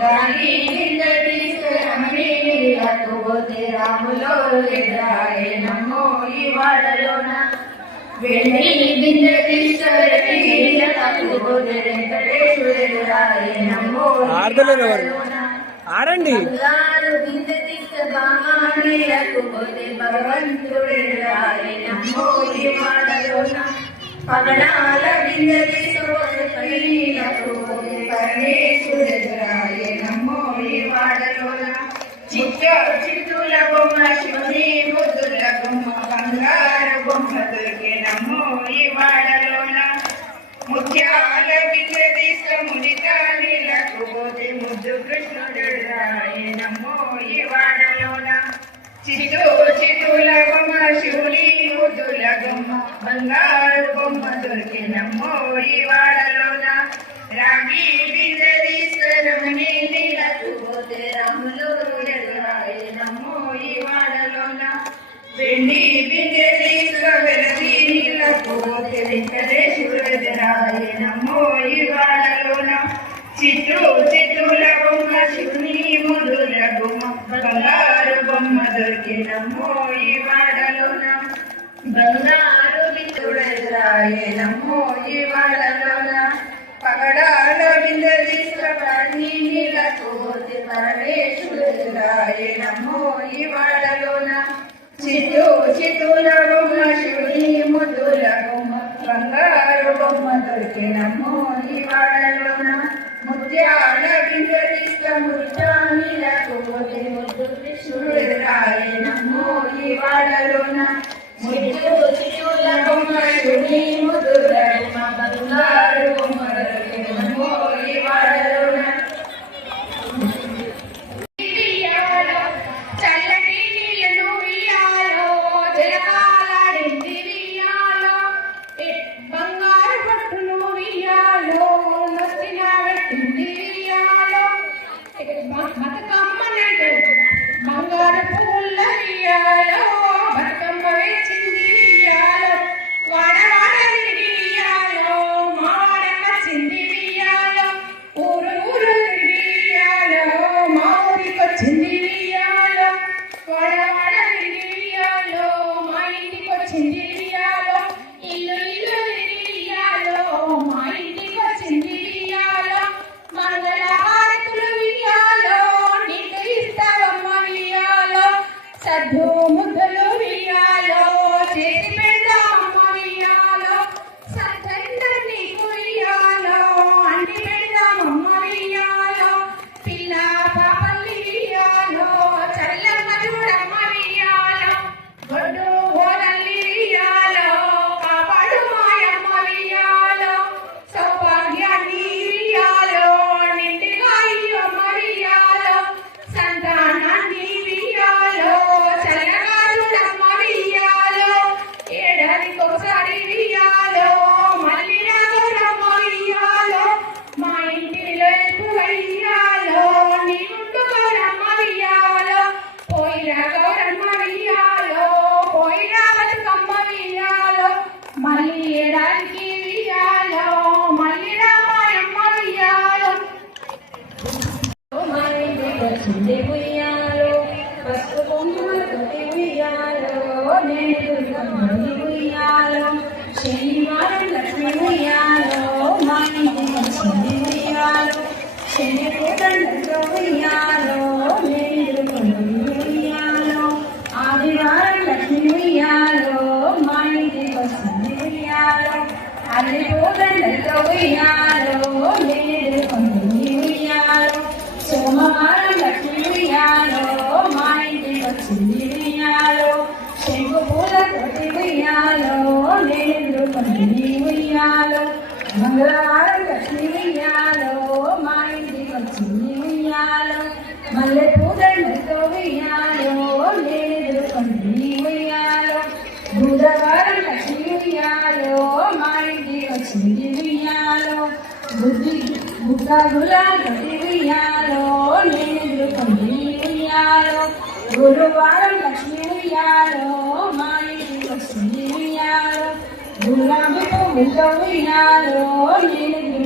రాగి గింజ తీసుకురమని అట్టుపోతే రాములో ఎదురాయనమ్మో ఈ వాడలోన వెండి గింజ తీసుకురని అట్టుపోతే వెంకటేశ్వరు ఎదురాయనమ్మో ఆడండి గింజ తీసుకుని అట్టుపోతే భగవంతుడు ఎదురాయనమ్మో ఈ వాడలోన పగడాల గింజ తీసుకుపోతే పరమేశ్వరురాయనమ్మో ఈ వాడలోన చిత్తుల బొమ్మ శివుని ముద్దుల బొమ్మ బంగారు బొమ్మ దొరికినమ్మో ఈ వాడలోన ముత్యాల గింజ తీసుకుముడితా నీళ్ళకు పోతే ముద్దు కృష్ణుడురాయనమ్మో ఈ వాడలోన చిత్తుల బొమ్మ శివుని ముద్దుల బొమ్మ బంగారు బొమ్మ దొరికినమ్మో ఈ వాడలోన రాగి గింజ తీసుకురమని నీళ్ళకు పోతే రాములు ఎదురాయనమ్మో ఈ వాడలోన వెండి గింజ తీసుకువెళ్ళి నీళ్ళకు పోతే వెంకటేశ్వరు ఎదురాయనమ్మో ఈ వాడలోన చిత్తుల బొమ్మ శివుని ముదుల బొమ్మ బంగారు బొమ్మ దొరికినమ్మో ఈ వాడలోన బంగారు బిడ్డుడెదురాయనమ్మో ఈ వాడలోన పగడాల బింద తీసుకుని నీళ్ళకు పోతే పరమేశ్వరురాయనమ్మో ఈ వాడలోన చిత్తుల బొమ్మ శివుని ముద్దుల బొమ్మ బంగారు బొమ్మ దొరికినమ్మో ఈ వాడలోన ముత్యాల బింద తీసుకుముడితా నీళ్ళకు పోతే ముద్దు కృష్ణుడురాయనమ్మో ఈ వాడలోన చిత్తుల బొమ్మ శివుని ముద్దుల బొమ్మ బంగారు బొమ్మ దొరికినమ్మో ఈ వాడలోన చల్లటి నీళ్ళను వియాలో జలకాలాడింది వియాలో బంగారు పట్టును వియాలో నొత్తిన పెట్టింది వియాలో బతుకమ్మనంటే బంగారు పువ్వుల వియాలో బతుకమ్మ వేచింది వియాలో వాడవాడ వియాలో మాడక చింది వియాలో ఊరు ఊరు వియాలో మా ఊరికొచ్చింది వియాలో వాడవాడ వియాలో మా ఇంటికొచ్చింది వియాలో ఇల్లు ఇల్లు వియాలో మా ఇంటికొచ్చింది వియాలో మంగళ హారతులు వియాలో నీకు ఇస్తావమ్మ వియాలో సద్దు ముద్దలు వియాలో చేసి పెడతామమ్మ వియాలో సత్తండ నీకు వియాలో అంటి పెడతామమ్మ వియాలో పిల్ల పాపల్లి వియాలో చల్లమ్మ చూడమ్మ వియాలో గొడ్డు గోడల్లి వియాలో కాపాడు మాయమ్మ వియాలో సౌభాగ్యాన్ని వియాలో నిండిగా ఇయ్యమ్మ వియాలో సంతానాన్ని వియాలో చల్లగా చూడమ్మ వియాలో ఏడాదికొకసారి వియాలో మళ్ళీ రాగరమ్మ వియాలో మా ఇంటిలో ఎక్కువయ్యాలో నీ ముందు గౌరమ్మ వియాలో పోయిరా గౌరమ్మ వియాలో పోయిరా బతుకమ్మ వియాలో మళ్ళీ ఏడాదికి వియాలో మళ్ళీ రామాయమ్మ వియాలో మా ఇంటికి వచ్చింది వియాలో పసుపు బొమ్మతోటి వియాలో నేను దుర్గమ్మని వియాలో శనివారం లక్ష్మి వియాలో మా ఇంటికి వచ్చింది వియాలో శని పూటంతో వియాలో నేను దుర్గమ్మని వియాలో ఆదివారం లక్ష్మి వియాలో మా ఇంటికి వచ్చింది వియాలో అల్లి పూటంతో వియాలో నేను దుర్గమ్మని వియాలో సోమవారం లక్ష్మి వియాలో మా ఇంటికి వచ్చింది వియాలో శంకు పూల తోటి వియాలో నేను పండిని వియాలో మంగళవారం లక్ష్మి వియాలో మా ఇంటికి వచ్చింది వియాలో మల్లె పూదండతో వియాలో నేను పండిని వియాలో బుధవారం లక్ష్మి వియాలో మా ఇంటికి వచ్చింది వియాలో బుద్ధ గులాబీ వియాలో నేను పండిని వియాలో గురువారం లక్ష్మి వియాలో మా ఇంటికి వచ్చింది వియాలో గులాబీ పువ్వుతో వియాలో నేను